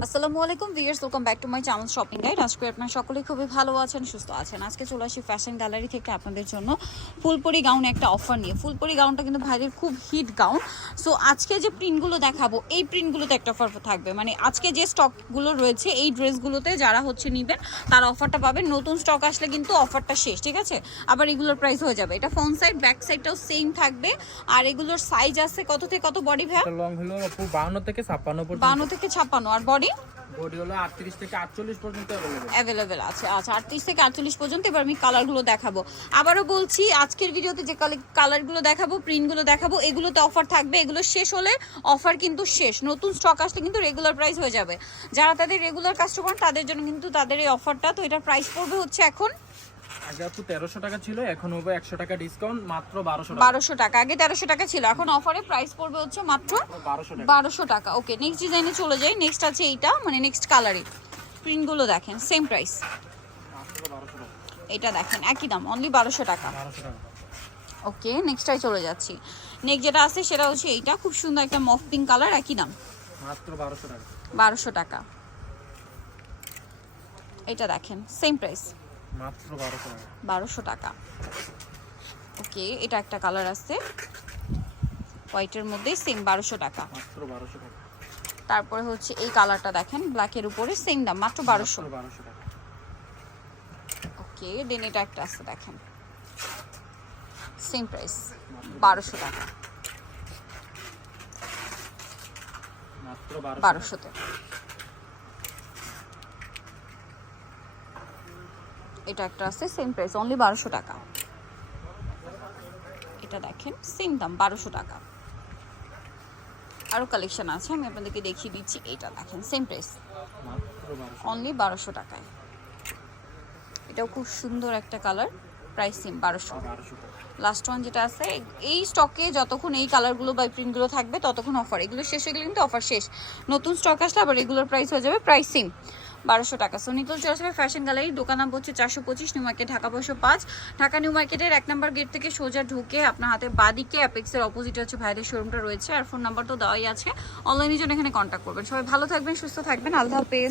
আসসালামু আলাইকুম viewers welcome back to my channel shopping guide আজকে আপনারা সকলেই খুবই ভালো আছেন সুস্থ আছেন। আজকে চলে আসি ফ্যাশন গ্যালারি থেকে আপনাদের জন্য ফুলপরি গাউন একটা অফার নিয়ে। ফুলপরি গাউনটা কিন্তু ভাইদের খুব হিট গাউন সো আজকে যে প্রিন্টগুলো দেখাবো এই প্রিন্টগুলোতে একটা অফার থাকবে। মানে আজকে যে স্টকগুলো রয়েছে এই ড্রেসগুলোতে যারা হচ্ছে নেবেন তারা অফারটা পাবেন। নতুন স্টক আসলে কিন্তু অফারটা শেষ ঠিক আছে? আবার এগুলোর প্রাইস হয়ে যাবে। এটা ফ্রন্ট সাইড ব্যাক সাইডটাও সেম থাকবে। আর এগুলোর সাইজ আছে কত থেকে কত বডি ভ্যা এটা লং হলো আপু 52 থেকে 56 পর্যন্ত। বান্ন থেকে ছাপ্পান্ন। আর বডি বডি হলো 38 থেকে 48 পর্যন্ত अवेलेबल অ্যাভেলেবেল আছে আচ্ছা আটত্রিশ থেকে আটচল্লিশ পর্যন্ত এবার আমি কালারগুলো দেখাবো আবারও বলছি আজকের ভিডিওতে যে কালারগুলো দেখাবো প্রিন্টগুলো দেখাবো এগুলোতে অফার থাকবে এগুলো শেষ হলে অফার কিন্তু শেষ নতুন স্টক আসলে কিন্তু রেগুলার প্রাইস হয়ে যাবে যারা তাদের রেগুলার কাস্টমার তাদের জন্য কিন্তু তাদের এই অফারটা তো এটার প্রাইস পড়বে হচ্ছে এখন আগে আপু 1300 টাকা ছিল এখন হবে 100 টাকা ডিসকাউন্ট মাত্র 1200 টাকা। টাকা আগে তেরোশো টাকা ছিল এখন অফারে প্রাইস পড়বে হচ্ছে মাত্র 1200 টাকা। ওকে নেক্সট ডিজাইনে চলে যাই নেক্সট আছে এইটা মানে নেক্সট কালারে প্রিন্টগুলো দেখেন সেম প্রাইস মাত্র 1200 টাকা। এটা দেখেন একই দাম অনলি বারোশো টাকা। 1200 টাকা। ওকে নেক্সটটাই চলে যাচ্ছি। নেক্সট যেটা আছে সেটা হচ্ছে এইটা খুব সুন্দর একটা মফ পিঙ্ক কালার একই দাম। মাত্র 1200 টাকা। বারোশো টাকা। এটা দেখেন সেম প্রাইস মাত্র 1200 টাকা। টাকা। ওকে এটা একটা কালার আছে। হোয়াইটের মধ্যে সেম বারোশো টাকা। মাত্র 1200 টাকা। তারপরে হচ্ছে এই কালারটা দেখেন ব্ল্যাকের উপরে সেম দাম মাত্র বারোশো। মাত্র 1200 টাকা। ওকে দেন এটা একটা আছে দেখেন। সেম প্রাইস বারোশো টাকা। মাত্র 1200 বারোশোতে। এটা একটা আছে সেম প্রাইস অনলি বারোশো টাকা। এটা দেখেন সেম দাম বারোশো টাকা। আরও কালেকশন আছে আমি আপনাদেরকে দেখিয়ে দিচ্ছি এটা দেখেন সেম প্রাইস অনলি বারোশো টাকায়। এটাও খুব সুন্দর একটা কালার প্রাইস সেম বারোশো। লাস্ট ওয়ান যেটা আছে এই স্টকে যতক্ষণ এই কালারগুলো বা প্রিন্টগুলো থাকবে ততক্ষণ অফার এগুলো শেষ হয়ে গেলে কিন্তু অফার শেষ। নতুন স্টক আসলে আবার রেগুলার প্রাইস হয়ে যাবে প্রাইস সেম বারোশো টাকা। সো নিতল ফ্যাশন গ্যালারি দোকান নাম হচ্ছে চারশো পঁচিশ নিউ মার্কেট ঢাকা বসো পাঁচ। ঢাকা নিউ মার্কেটের এক নম্বর গেট থেকে সোজা ঢুকে আপনার হাতে বাদিকে অ্যাপেক্সের অপোজিটে হচ্ছে ভাইদের শোরুমটা রয়েছে। আর ফোন নাম্বার তো দেওয়াই আছে। অনলাইনের জন্য এখানে কন্ট্যাক্ট করবেন। সবাই ভালো থাকবেন, সুস্থ থাকবেন। আলাদা হাফেজ।